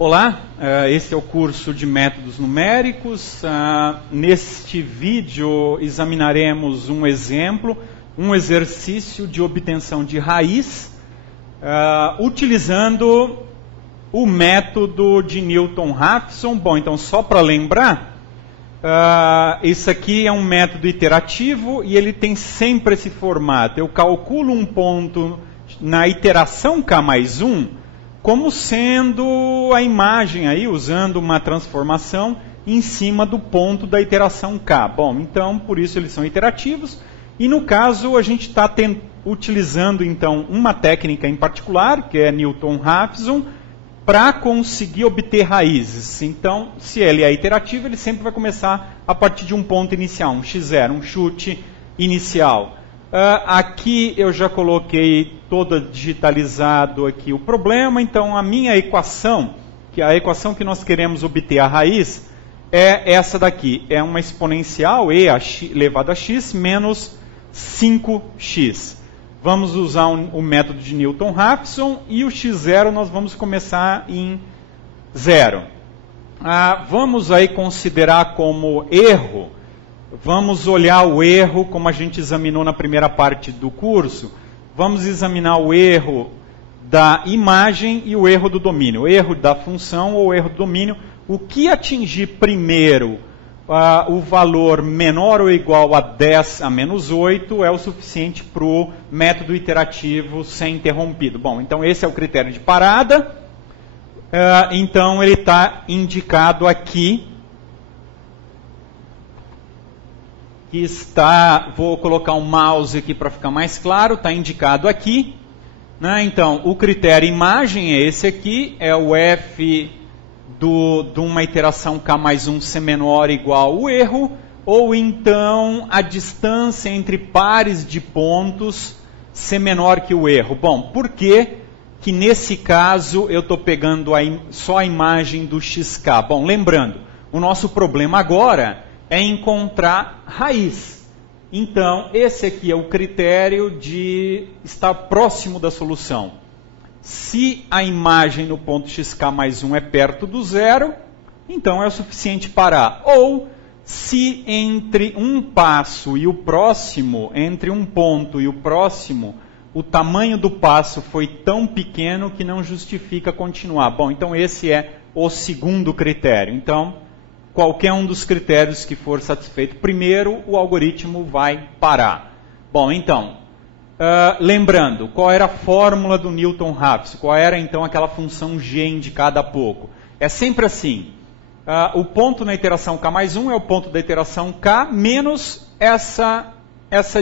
Olá, esse é o curso de métodos numéricos. Neste vídeo examinaremos um exemplo, um exercício de obtenção de raiz, utilizando o método de Newton-Raphson. Bom, então só para lembrar, isso aqui é um método iterativo e ele tem sempre esse formato. Eu calculo um ponto na iteração k mais 1, como sendo a imagem aí, usando uma transformação em cima do ponto da iteração k. Bom, então, por isso eles são iterativos. E no caso, a gente está utilizando, então, uma técnica em particular, que é Newton-Raphson, para conseguir obter raízes. Então, se ele é iterativo, ele sempre vai começar a partir de um ponto inicial, um x0, um chute inicial. Aqui eu já coloquei todo digitalizado aqui o problema. Então a minha equação, que é a equação que nós queremos obter a raiz, é essa daqui. É uma exponencial e elevado a x menos 5x. Vamos usar o método de Newton-Raphson e o x0 nós vamos começar em 0. Vamos aí considerar como erro. Vamos olhar o erro, como a gente examinou na primeira parte do curso. Vamos examinar o erro da imagem e o erro do domínio. O erro da função ou o erro do domínio. O que atingir primeiro o valor menor ou igual a 10 a menos 8 é o suficiente para o método iterativo ser interrompido. Bom, então esse é o critério de parada. Então ele está indicado aqui. Que está, vou colocar um mouse aqui para ficar mais claro, está indicado aqui. Né? Então, o critério imagem é esse aqui, é o f de uma iteração k mais 1 ser menor ou igual ao erro, ou então a distância entre pares de pontos ser menor que o erro. Bom, por que nesse caso eu estou pegando só a imagem do xk? Bom, lembrando, o nosso problema agora é encontrar raiz. Então, esse aqui é o critério de estar próximo da solução. Se a imagem no ponto xk mais 1 é perto do zero, então é o suficiente parar. Ou, se entre um passo e o próximo, entre um ponto e o próximo, o tamanho do passo foi tão pequeno que não justifica continuar. Bom, então esse é o segundo critério. Então, qualquer um dos critérios que for satisfeito primeiro, o algoritmo vai parar. Bom, então, lembrando, qual era a fórmula do Newton-Raphson? Qual era, então, aquela função g indicada há pouco? É sempre assim. O ponto na iteração k mais 1 é o ponto da iteração k menos essa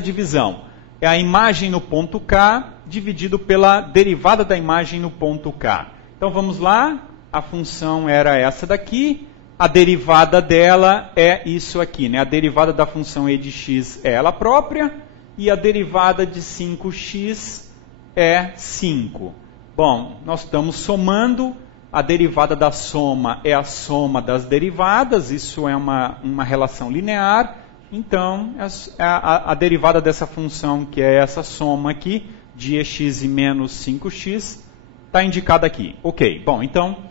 divisão. É a imagem no ponto k dividido pela derivada da imagem no ponto k. Então, vamos lá. A função era essa daqui. A derivada dela é isso aqui, né? A derivada da função e de x é ela própria e a derivada de 5x é 5. Bom, nós estamos somando, a derivada da soma é a soma das derivadas, isso é uma relação linear, então a derivada dessa função, que é essa soma aqui, de ex e menos 5x, está indicada aqui. Ok, bom, então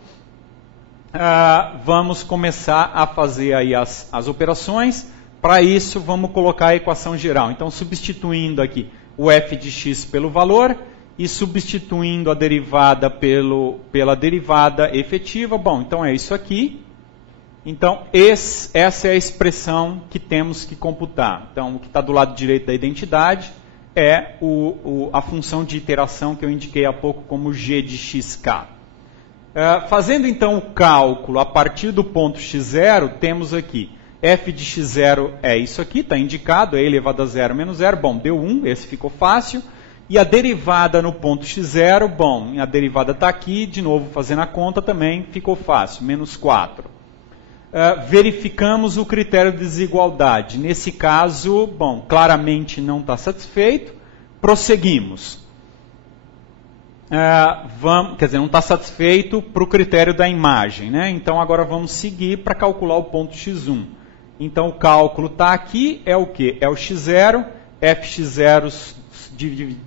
vamos começar a fazer aí as operações. Para isso, vamos colocar a equação geral. Então, substituindo aqui o f de x pelo valor e substituindo a derivada pela derivada efetiva. Bom, então é isso aqui. Então, essa é a expressão que temos que computar. Então, o que está do lado direito da identidade é a função de iteração que eu indiquei há pouco como g de xk. Fazendo então o cálculo a partir do ponto x0, temos aqui f de x0 é isso aqui, está indicado, é elevado a 0 menos 0, bom, deu 1, esse ficou fácil. E a derivada no ponto x0, bom, a derivada está aqui, de novo fazendo a conta também, ficou fácil, menos 4. Verificamos o critério de desigualdade. Nesse caso, bom, claramente não está satisfeito, prosseguimos. Quer dizer, não está satisfeito para o critério da imagem, né? Então agora vamos seguir para calcular o ponto x1. Então o cálculo está aqui, é o quê? É o x0, fx0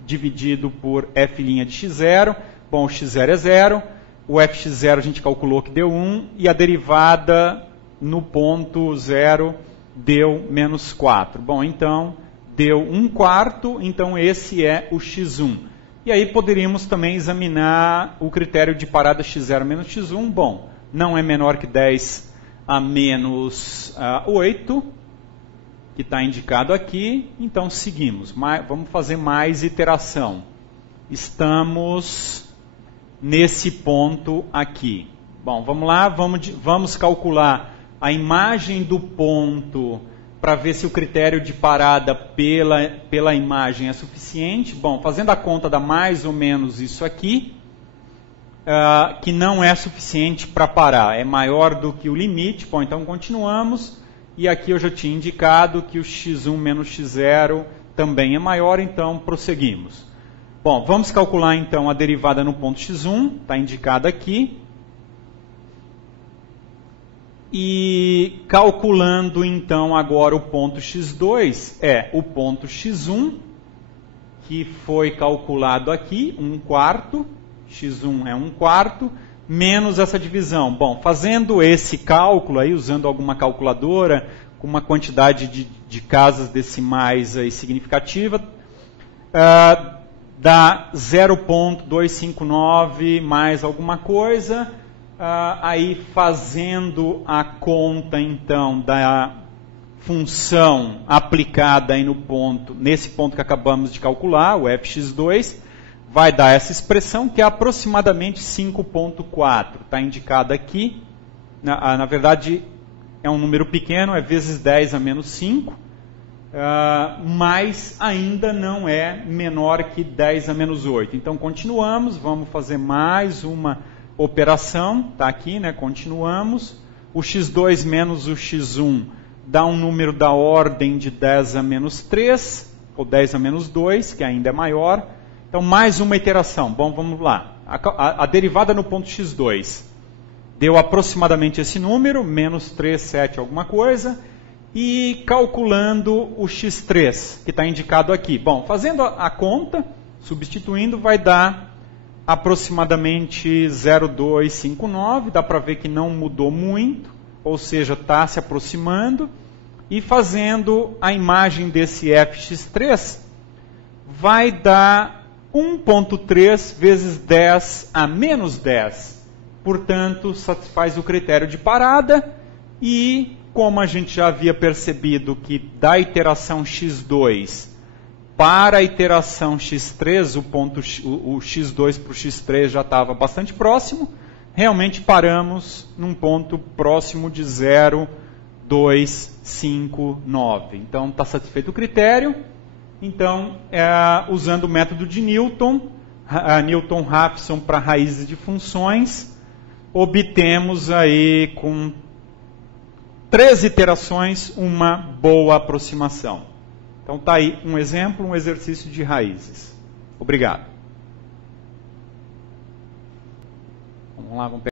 dividido por f' de x0. Bom, o x0 é 0. o fx0 a gente calculou que deu 1, e a derivada no ponto 0 deu menos 4. Bom, então, deu 1/4, então esse é o x1. E aí poderíamos também examinar o critério de parada x0 menos x1. Bom, não é menor que 10 a menos 8, que está indicado aqui, então seguimos. Vamos fazer mais iteração. Estamos nesse ponto aqui. Bom, vamos lá, vamos calcular a imagem do ponto para ver se o critério de parada pela imagem é suficiente. Bom, fazendo a conta dá mais ou menos isso aqui, que não é suficiente para parar, é maior do que o limite. Bom, então continuamos, e aqui eu já tinha indicado que o x1 menos x0 também é maior, então prosseguimos. Bom, vamos calcular então a derivada no ponto x1, está indicada aqui. E calculando então agora o ponto x2, o ponto x1, que foi calculado aqui, 1/4, x1 é 1/4, menos essa divisão. Bom, fazendo esse cálculo aí, usando alguma calculadora, com uma quantidade de casas decimais aí significativa, dá 0,259 mais alguma coisa. Aí fazendo a conta então da função aplicada aí nesse ponto que acabamos de calcular, o fx2, vai dar essa expressão que é aproximadamente 5,4. Está indicado aqui. Na verdade é um número pequeno, é vezes 10 a menos 5, mas ainda não é menor que 10 a menos 8. Então continuamos, vamos fazer mais uma operação, está aqui, né? Continuamos. O x2 menos o x1 dá um número da ordem de 10 a menos 3, ou 10 a menos 2, que ainda é maior. Então, mais uma iteração. Bom, vamos lá. A derivada no ponto x2 deu aproximadamente esse número, menos 3, 7, alguma coisa. E calculando o x3, que está indicado aqui. Bom, fazendo a conta, substituindo, vai dar aproximadamente 0,259, dá para ver que não mudou muito, ou seja, está se aproximando. E fazendo a imagem desse fx3, vai dar 1,3 vezes 10 a menos 10. Portanto, satisfaz o critério de parada. E como a gente já havia percebido que da iteração x2 para a iteração x3, o x2 para o x3 já estava bastante próximo, realmente paramos num ponto próximo de 0,259. Então, está satisfeito o critério. Então, usando o método de Newton, Newton-Raphson para raízes de funções, obtemos aí, com 3 iterações, uma boa aproximação. Então está aí um exemplo, um exercício de raízes. Obrigado. Vamos lá, vamos pegar.